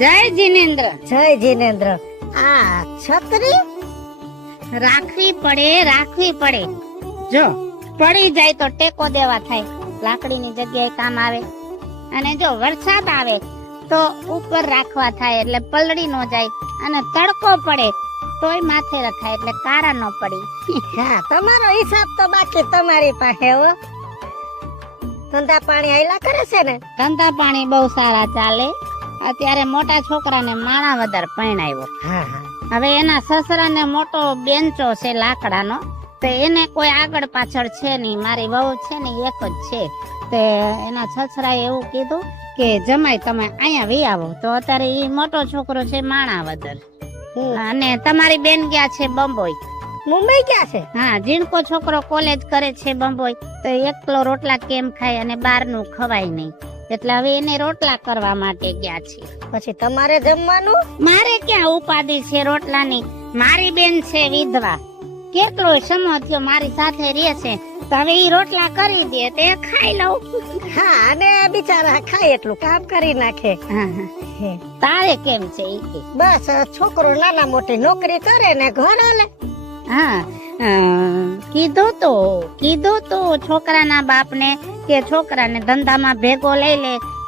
જય જીનેન્દ્ર. જય જીનેન્દ્ર. આ છત્રી રાખવી પડે. જો પડી જાય તો ટેકો દેવા થાય, લાકડીની જગ્યાએ કામ આવે. અને જો વરસાદ આવે તો ઉપર રાખવા થાય એટલે પલળી ન જાય. અને તડકો પડે તોય માથે રખાય એટલે કારા ન પડી. હા, તમારો હિસાબ તો બાકી તમારી પાસે હો. ધંધા પાણી આયલા કરે છે ને? ધંધા પાણી બહુ સારા ચાલે. અત્યારે મોટા છોકરાને માણા વધારે પરણાવ્યો. હા હા. હવે એના સસરાને મોટો બેન્ચો છે લાકડાનો, તો એને કોઈ આગળ પાછળ છે નહીં. મારી વહુ છે ને એક જ છે. તે એના સસરાએ એવું કીધું કે જમાઈ તમે અહીંયા વી આવો. તો અત્યારે એ મોટો છોકરો છે માણાવદર, અને તમારી બેન ગયા છે બંબોઈ. મુંબઈ ક્યાં છે? હા, જીણકો છોકરો કોલેજ કરે છે બંબોઈ. તો એકલો રોટલા કેમ ખાય અને બહારનું ખવાય નહીં, એટલે હવે એને રોટલા કરવા માટે ગયા છે. પછી તમારે જમવાનું? મારે ક્યાં ઉપાધિ છે રોટલાની. મારી બેન છે વિધવા, કેટલો સમય થયો મારી સાથે રહે છે. તો હવે ઈ રોટલા કરી દે તે ખાઈ લઉં. હા, અને બિચારા ખાય એટલું કામ કરી નાખે. હે. તારે કેમ છે ઈ કે? બસ છોકરો નાના મોટી નોકરી કરે ને ઘર હાલે. હા, કીધું તો છોકરાના બાપને કે છોકરાને ધંધામાં ભેગો લઈ લે